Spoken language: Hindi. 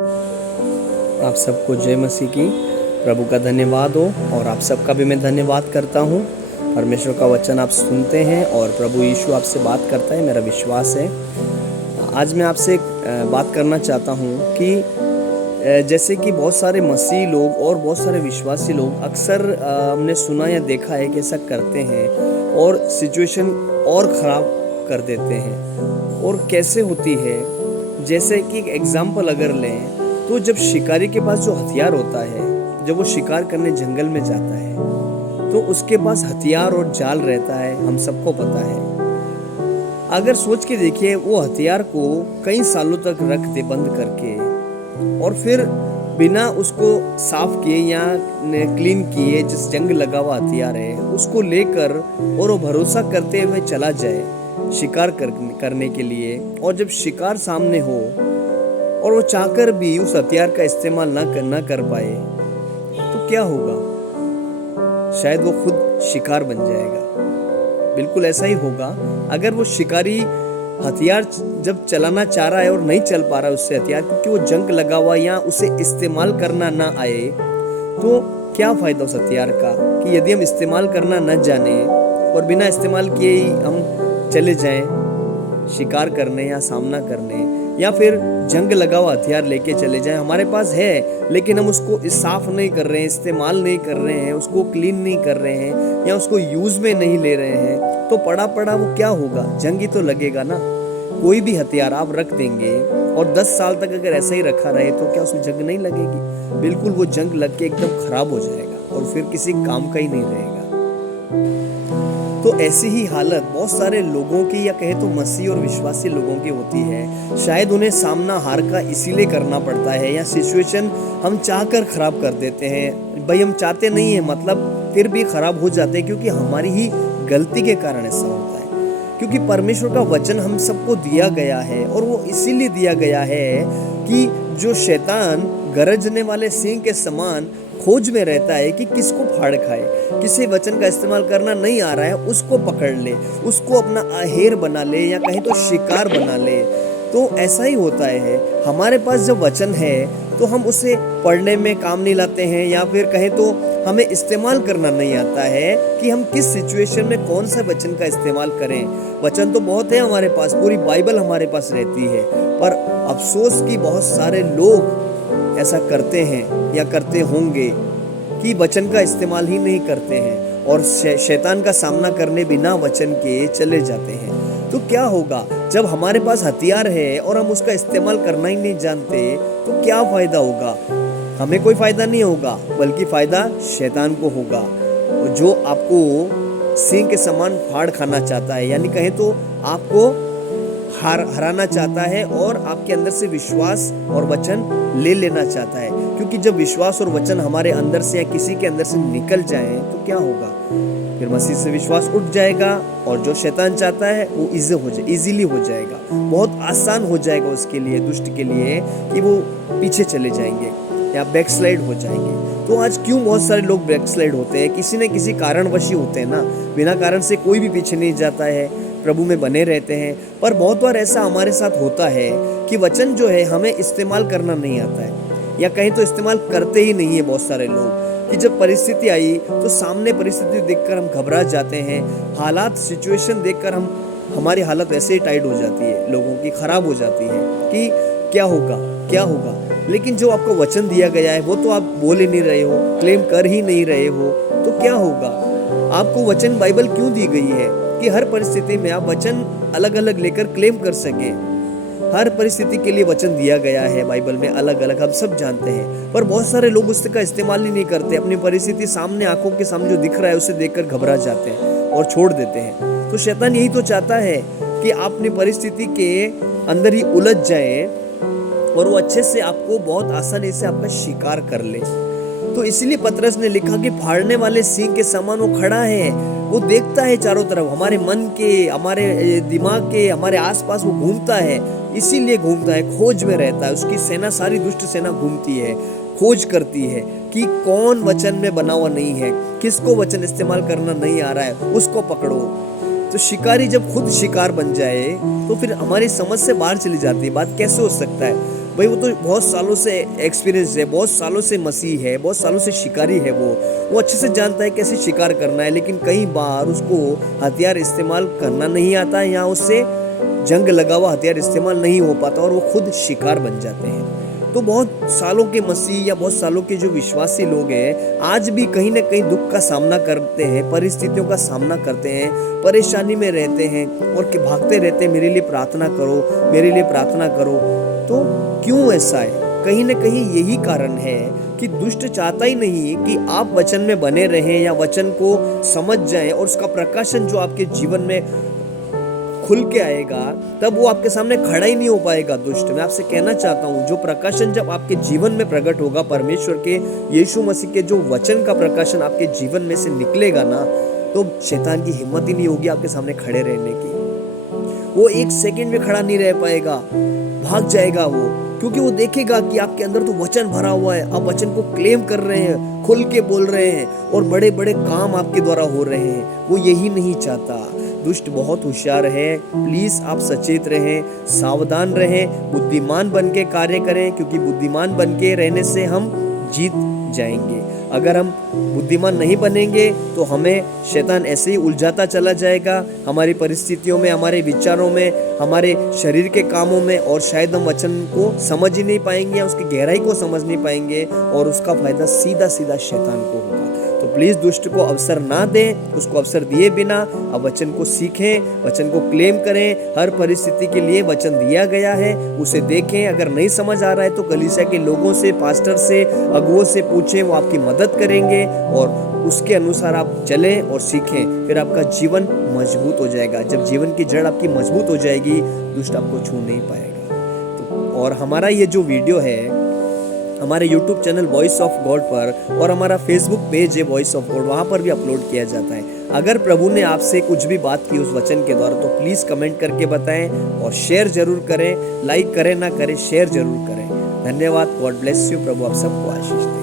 आप सबको जय मसीह की। प्रभु का धन्यवाद हो और आप सबका भी मैं धन्यवाद करता हूँ। परमेश्वर का वचन आप सुनते हैं और प्रभु यीशु आपसे बात करता है, मेरा विश्वास है। आज मैं आपसे एक बात करना चाहता हूँ कि जैसे कि बहुत सारे मसीही लोग और बहुत सारे विश्वासी लोग अक्सर हमने सुना या देखा है कि ऐसा करते हैं और सिचुएशन और ख़राब कर देते हैं। और कैसे होती है, जैसे कि एक एग्जाम्पल अगर लें तो जब शिकारी के पास जो हथियार होता है, जब वो शिकार करने जंगल में जाता है तो उसके पास हथियार और जाल रहता है, हम सबको पता है। अगर सोच के देखिए, वो हथियार को कई सालों तक रख दे बंद करके और फिर बिना उसको साफ किए या क्लीन किए, जिस जंग लगा हुआ हथियार है उसको लेकर और वो भरोसा करते हुए चला जाए शिकार करने के लिए, और जब शिकार सामने हो और वो चाहकर भी उस हथियार का इस्तेमाल ना कर पाए तो क्या होगा? शायद वो खुद शिकार बन जाएगा। बिल्कुल ऐसा ही होगा। अगर वो शिकारी हथियार जब चलाना चाह रहा है और नहीं चल पा रहा उससे हथियार, क्योंकि वो जंग लगा हुआ या उसे इस्तेमाल करना ना आए, तो क्या फायदा उस हथियार का कि यदि हम इस्तेमाल करना न जाने और बिना इस्तेमाल किए ही हम चले जाएं शिकार करने या सामना करने, या फिर जंग लगा हुआ हथियार लेके चले जाएं, हमारे पास है लेकिन हम उसको साफ नहीं कर रहे हैं, इस्तेमाल नहीं कर रहे हैं, उसको क्लीन नहीं कर रहे हैं या उसको यूज में नहीं ले रहे हैं, तो पड़ा वो क्या होगा? जंग ही तो लगेगा ना। कोई भी हथियार आप रख देंगे और 10 साल तक अगर ऐसा ही रखा रहे तो क्या उसमें जंग नहीं लगेगी? बिल्कुल वो जंग लग के एकदम खराब हो जाएगा और फिर किसी काम का ही नहीं रहेगा। तो ऐसी ही हालत बहुत सारे लोगों की, या कहे तो मसीही और विश्वासी लोगों की होती है। शायद उन्हें सामना हार का इसीलिए करना पड़ता है, या सिचुएशन हम चाहकर खराब कर देते हैं। भाई हम चाहते नहीं है, मतलब फिर भी खराब हो जाते हैं क्योंकि हमारी ही गलती के कारण ऐसा होता है। क्योंकि परमेश्वर का वचन हम सबको दिया गया है और वो इसीलिए दिया गया है कि जो शैतान गरजने वाले सिंह के समान खोज में रहता है कि किसको फाड़ खाए, किसी वचन का इस्तेमाल करना नहीं आ रहा है उसको पकड़ ले, उसको अपना अहेर बना ले या कहीं तो शिकार बना ले। तो ऐसा ही होता है, हमारे पास जब वचन है तो हम उसे पढ़ने में काम नहीं लाते हैं, या फिर कहें तो हमें इस्तेमाल करना नहीं आता है कि हम किस सिचुएशन में कौन सा वचन का इस्तेमाल करें। वचन तो बहुत है हमारे पास, पूरी बाइबल हमारे पास रहती है, पर अफसोस कि बहुत सारे लोग ऐसा करते हैं या करते होंगे कि वचन का इस्तेमाल ही नहीं करते हैं और शैतान का सामना करने बिना वचन के चले जाते हैं। तो क्या होगा जब हमारे पास हथियार है और हम उसका इस्तेमाल करना ही नहीं जानते? तो क्या फायदा होगा? हमें कोई फायदा नहीं होगा, बल्कि फायदा शैतान को होगा, जो आपको सिंह के समान फाड़ खाना चाहता है, यानी कहें तो आपको हराना चाहता है और आपके अंदर से विश्वास और वचन ले लेना चाहता है। क्योंकि जब विश्वास और वचन हमारे अंदर से या किसी के अंदर से निकल जाए तो क्या होगा? फिर मसीह से विश्वास उठ जाएगा और जो शैतान चाहता है वो इजीली हो जाएगा, बहुत आसान हो जाएगा उसके लिए, दुष्ट के लिए, कि वो पीछे चले जाएंगे या बैकस्लाइड हो जाएंगे। तो आज क्यों बहुत सारे लोग बैकस्लाइड होते हैं? किसी न किसी कारणवश ही होते हैं ना। बिना कारण से कोई भी पीछे नहीं जाता है, प्रभु में बने रहते हैं। पर बहुत बार ऐसा हमारे साथ होता है कि वचन जो है हमें इस्तेमाल करना नहीं आता है, या कहीं तो इस्तेमाल करते ही नहीं है बहुत सारे लोग, कि जब परिस्थिति आई तो सामने परिस्थिति देखकर हम घबरा जाते हैं, हालात सिचुएशन देखकर हमारी हालत ऐसे ही टाइट हो जाती है, लोगों की खराब हो जाती है कि क्या होगा। लेकिन जो आपको वचन दिया गया है वो तो आप बोल ही नहीं रहे हो, क्लेम कर ही नहीं रहे हो, तो क्या होगा? आपको वचन बाइबल क्यों दी गई है कि हर परिस्थिति में आप वचन अलग अलग लेकर क्लेम कर सकें। हर परिस्थिति के लिए वचन दिया गया है बाइबल में अलग अलग, हम सब जानते हैं, पर बहुत सारे लोग उसका इस्तेमाल ही नहीं करते। अपनी परिस्थिति सामने, आंखों के सामने जो दिख रहा है उसे देखकर घबरा जाते हैं और छोड़ देते हैं। तो शैतान यही तो चाहता है कि आप अपनी परिस्थिति के अंदर ही उलझ जाएं और वो अच्छे से आपको बहुत आसानी से आपका शिकार कर ले। तो इसलिए पतरस ने लिखा कि फाड़ने वाले सिंह के समान वो खड़ा है, वो देखता है चारों तरफ, हमारे मन के, हमारे दिमाग के, हमारे आसपास वो घूमता है, इसीलिए घूमता है, खोज में रहता है। उसकी सेना, सारी दुष्ट सेना घूमती है, खोज करती है कि कौन वचन में बना हुआ नहीं है, किसको वचन इस्तेमाल करना नहीं आ रहा है, उसको पकड़ो। तो शिकारी जब खुद शिकार बन जाए तो फिर हमारी समझ से बाहर चली जाती है। बात कैसे हो सकता है? भाई वो तो बहुत सालों से एक्सपीरियंस है, बहुत सालों से मसीह है, बहुत सालों से शिकारी है, वो अच्छे से जानता है कैसे शिकार करना है, लेकिन कई बार उसको हथियार इस्तेमाल करना नहीं आता है या उससे जंग लगा हुआ हथियार इस्तेमाल नहीं हो पाता और वो खुद शिकार बन जाते हैं। तो बहुत सालों के मसीह या बहुत सालों के जो विश्वासी लोग हैं आज भी कहीं ना कहीं दुख का सामना करते हैं, परिस्थितियों का सामना करते हैं, परेशानी में रहते हैं और भागते रहते हैं, मेरे लिए प्रार्थना करो, मेरे लिए प्रार्थना करो। तो क्यों ऐसा है? कहीं ना कहीं यही कारण है कि दुष्ट चाहता ही नहीं कि आप वचन में बने रहें या वचन को समझ जाएं और उसका प्रकाशन जो आपके जीवन में खुल के आएगा तब वो आपके सामने खड़ा ही नहीं हो पाएगा दुष्ट। मैं आपसे कहना चाहता हूँ जो प्रकाशन जब आपके जीवन में प्रकट होगा, परमेश्वर के यीशु मसीह के जो वचन का प्रकाशन आपके जीवन में से निकलेगा ना, तो शैतान की हिम्मत ही नहीं होगी आपके सामने खड़े रहने की। वो एक सेकंड में खड़ा नहीं रह पाएगा, भाग जाएगा वो, क्योंकि वो देखेगा कि आपके अंदर तो वचन भरा हुआ है, आप वचन को क्लेम कर रहे हैं, खुल के बोल रहे हैं और बड़े बड़े काम आपके द्वारा हो रहे हैं। वो यही नहीं चाहता। दुष्ट बहुत होशियार है। प्लीज आप सचेत रहें, सावधान रहें, बुद्धिमान बन के कार्य करें, क्योंकि बुद्धिमान बन के रहने से हम जीत जाएंगे। अगर हम बुद्धिमान नहीं बनेंगे तो हमें शैतान ऐसे ही उलझाता चला जाएगा, हमारी परिस्थितियों में, हमारे विचारों में, हमारे शरीर के कामों में, और शायद हम वचन को समझ ही नहीं पाएंगे या उसकी गहराई को समझ नहीं पाएंगे और उसका फायदा सीधा सीधा शैतान को होगा। तो प्लीज दुष्ट को अवसर ना दें, उसको अवसर दिए बिना अब वचन को सीखें, वचन को क्लेम करें। हर परिस्थिति के लिए वचन दिया गया है, उसे देखें। अगर नहीं समझ आ रहा है तो कलीसिया के लोगों से, पास्टर से, अगुओं से पूछें, वो आपकी मदद करेंगे और उसके अनुसार आप चलें और सीखें। फिर आपका जीवन मजबूत हो जाएगा। जब जीवन की जड़ आपकी मजबूत हो जाएगी, दुष्ट आपको छू नहीं पाएगा। तो और हमारा ये जो वीडियो है हमारे YouTube channel voice of God पर और हमारा Facebook पेज है वॉइस ऑफ गॉड, वहाँ पर भी अपलोड किया जाता है। अगर प्रभु ने आपसे कुछ भी बात की उस वचन के द्वारा तो प्लीज़ कमेंट करके बताएं और शेयर जरूर करें। लाइक करें ना करें, शेयर जरूर करें। धन्यवाद। God bless you. प्रभु आप सबको आशीष दे।